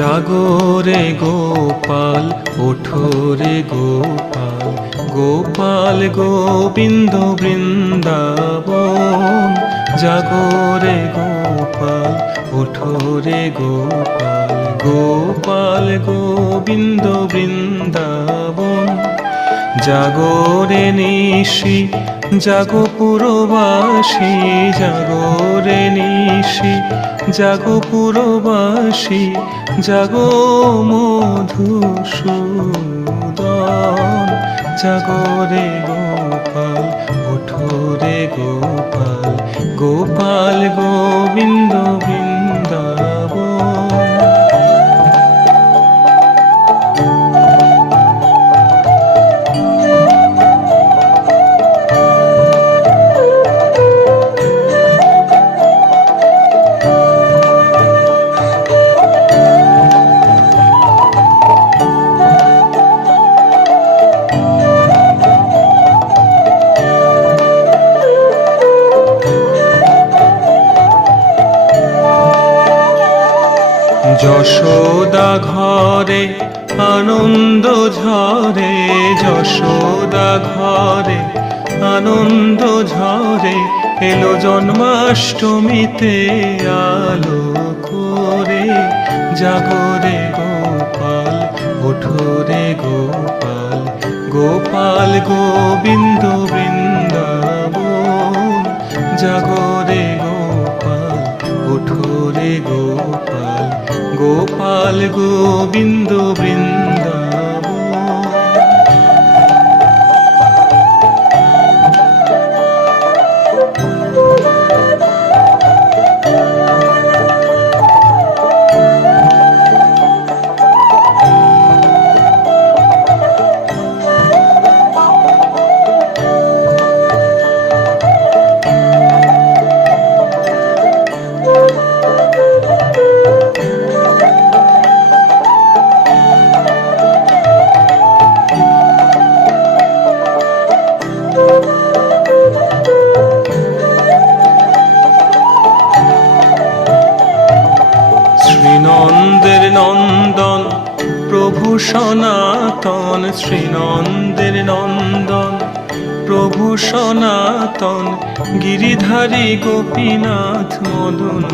জাগরে গোপাল, ওঠো রে গোপাল গোপাল গোবিন্দ বৃন্দাবন। জাগরে গোপাল, ওঠো রে গোপাল গোপাল গোবিন্দ বৃন্দাবন। জাগরে নিশি, জাগো পুরবাসী জাগরে নিশি, জাগো পুরবাসী, জাগো মধুসূদন জাগরে গোপাল, ওঠো রে গোপাল গোপাল গোবিন্দ বৃন্দাবন যশোদা ঘরে, আনন্দ ঝরে। যশোদা ঘরে, আনন্দ ঝরে। এলো জন্মাষ্টমীতে আলো করে। জাগরে গোপাল, ওঠো রে গোপাল। গোপাল গোবিন্দ বৃন্দাবন। জাগরে গোপাল গোবিন্দ বৃন্দাবন। শ্রীনন্দের নন্দন, প্রভু সনাতন, শ্রীনন্দের নন্দন, প্রভু সনাতন, গিরিধারী গোপীনাথ মদন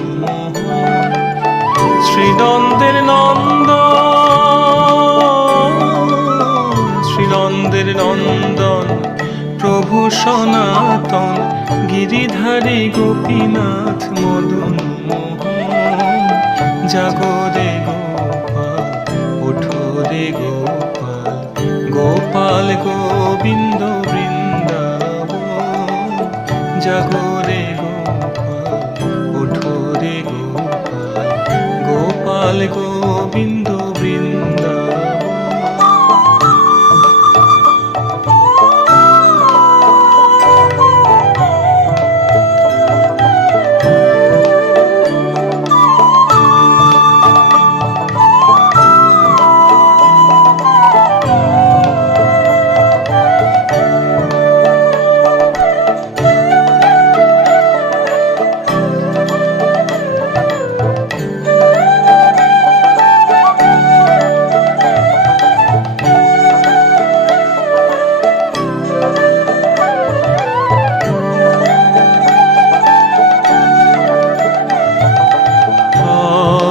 শ্রীনন্দের নন্দন শ্রীনন্দের নন্দন, প্রভু সনাতন, গিরিধারী গোপীনাথ মদন মোহন। জাগরে গোপাল, ওঠো রে গোপাল গোপাল গোবিন্দ বৃন্দাবন। জাগরে গোপাল, ওঠো রে গোপাল গোপাল গোবিন্দ